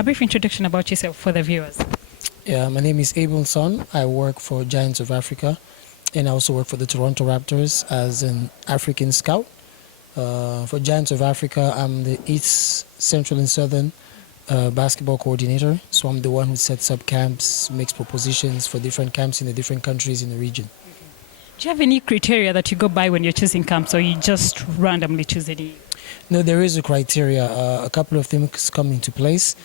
a brief introduction about yourself for the viewers. Yeah, my name is Abel Son. I work for Giants of Africa, and I also work for the Toronto Raptors as an African scout. For Giants of Africa, I'm the East, Central, and Southern basketball coordinator. So I'm the one who sets up camps, makes propositions for different camps in the different countries in the region. Do you have any criteria that you go by when you're choosing camps, or you just randomly choose any? No, there is a criteria. A couple of things come into place.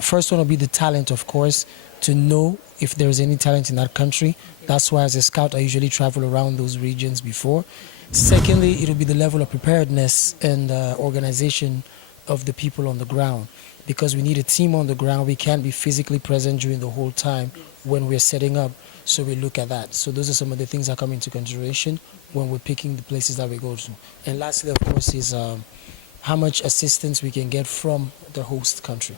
First one will be the talent, of course, to know if there's any talent in that country. That's why as a scout, I usually travel around those regions before. Secondly, it'll be the level of preparedness and organization of the people on the ground. Because we need a team on the ground, we can't be physically present during the whole time when we're setting up. So we look at that. So those are some of the things that come into consideration when we're picking the places that we go to. And lastly, of course, is how much assistance we can get from the host country.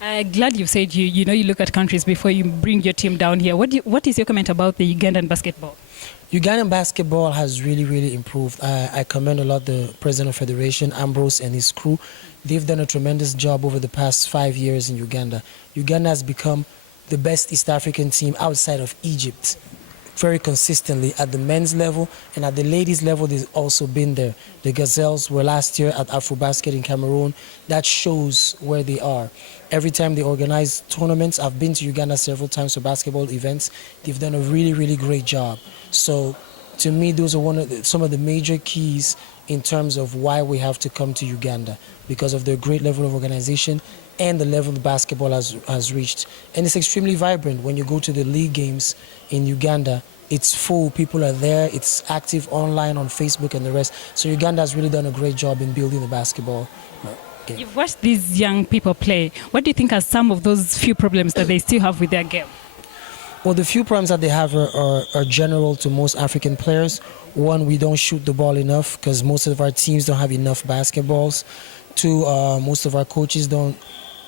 Glad you said you look at countries before you bring your team down here. What is your comment about the Ugandan basketball? Ugandan basketball has really improved. I commend a lot the president of Federation, Ambrose, and his crew. They've done a tremendous job over the past 5 years in Uganda. Uganda has become the best East African team outside of Egypt, very consistently at the men's level, and at the ladies' level, they've also been there. The Gazelles were last year at AfroBasket in Cameroon. That shows where they are. Every time they organize tournaments, I've been to Uganda several times for basketball events. They've done a really great job. So to me, those are some of the major keys in terms of why we have to come to Uganda, because of their great level of organization and the level the basketball has reached. And it's extremely vibrant. When you go to the league games in Uganda, it's full, people are there, it's active online on Facebook and the rest. So Uganda has really done a great job in building the basketball game. You've watched these young people play. What do you think are some of those few problems that they still have with their game? Well, the few problems that they have are general to most African players. One, we don't shoot the ball enough because most of our teams don't have enough basketballs. Two, most of our coaches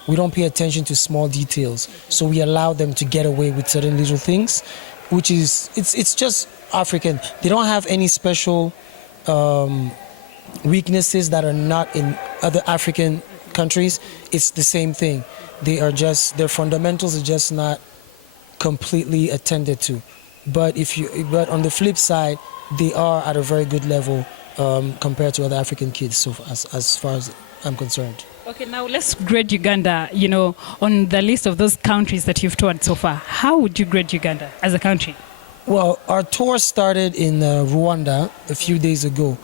we don't pay attention to small details. So we allow them to get away with certain little things, which is, it's just African. They don't have any special weaknesses that are not in other African countries. It's the same thing. Their fundamentals are just not completely attended to. But on the flip side, they are at a very good level compared to other African kids, so as far as I'm concerned. Okay, now let's grade Uganda, on the list of those countries that you've toured so far. How would you grade Uganda as a country? Well, our tour started in Rwanda a few days ago.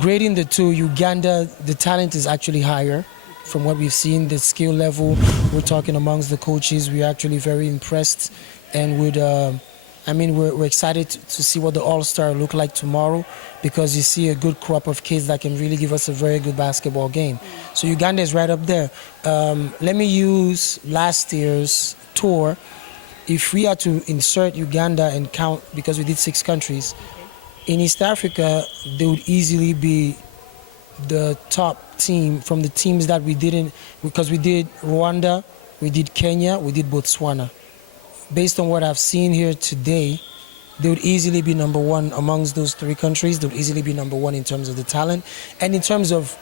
Grading the two, Uganda, the talent is actually higher from what we've seen, the skill level. We're talking amongst the coaches. We're actually very impressed, and we're excited to see what the All-Star look like tomorrow, because you see a good crop of kids that can really give us a very good basketball game. So Uganda is right up there. Let me use last year's tour. If we are to insert Uganda and count, because we did 6 countries, in East Africa, they would easily be the top team from the teams that we didn't, because we did Rwanda, we did Kenya, we did Botswana. Based on what I've seen here today, they would easily be number one amongst those 3 countries. They would easily be number one in terms of the talent and in terms of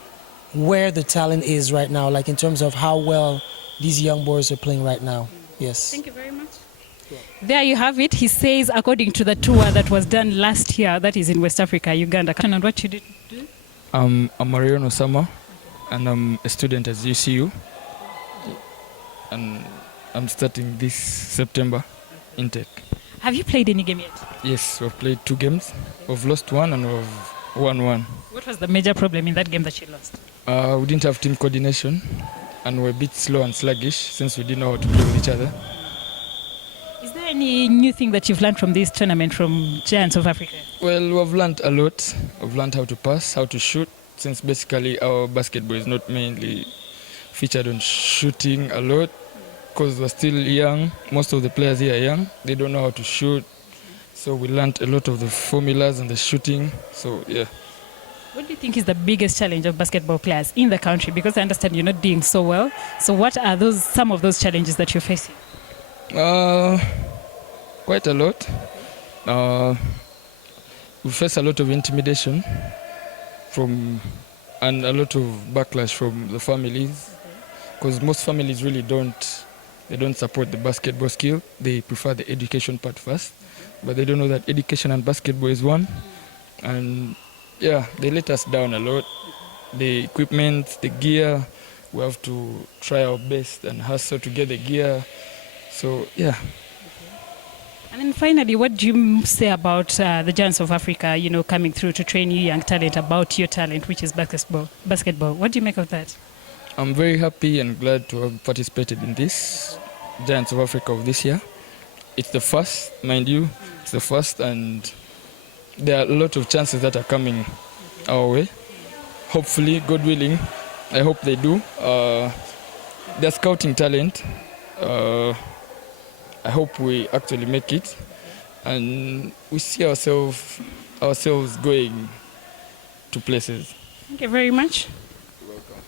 where the talent is right now, like in terms of how well these young boys are playing right now. Yes. Thank you very much. There you have it. He says, according to the tour that was done last year, that is in West Africa, Uganda. And what you did do? I'm Marion Osama, and I'm a student at UCU. And I'm starting this September intake. Have you played any game yet? Yes, we've played 2 games. We've lost 1 and we've won 1. What was the major problem in that game that you lost? We didn't have team coordination, and we're a bit slow and sluggish since we didn't know how to play with each other. Is there any new thing that you've learned from this tournament from Giants of Africa? Well, we've learned a lot. We've learned how to pass, how to shoot, since basically our basketball is not mainly featured on shooting a lot, because we're still young. Most of the players here are young. They don't know how to shoot. So we learned a lot of the formulas and the shooting. So, yeah. What do you think is the biggest challenge of basketball players in the country? Because I understand you're not doing so well. So what are some of those challenges that you're facing? Quite a lot. We face a lot of intimidation and a lot of backlash from the families, because most families really don't support the basketball skill. They prefer the education part first, but they don't know that education and basketball is one. And yeah, they let us down a lot. The equipment, the gear, we have to try our best and hustle to get the gear. So yeah. And then finally, what do you say about the Giants of Africa, coming through to train you young talent about your talent, which is basketball? What do you make of that? I'm very happy and glad to have participated in this Giants of Africa of this year. It's the first, mind you, it's the first, and there are a lot of chances that are coming our way. Hopefully, God willing, I hope they do. They're scouting talent. I hope we actually make it, and we see ourselves going to places. Thank you very much. You're welcome.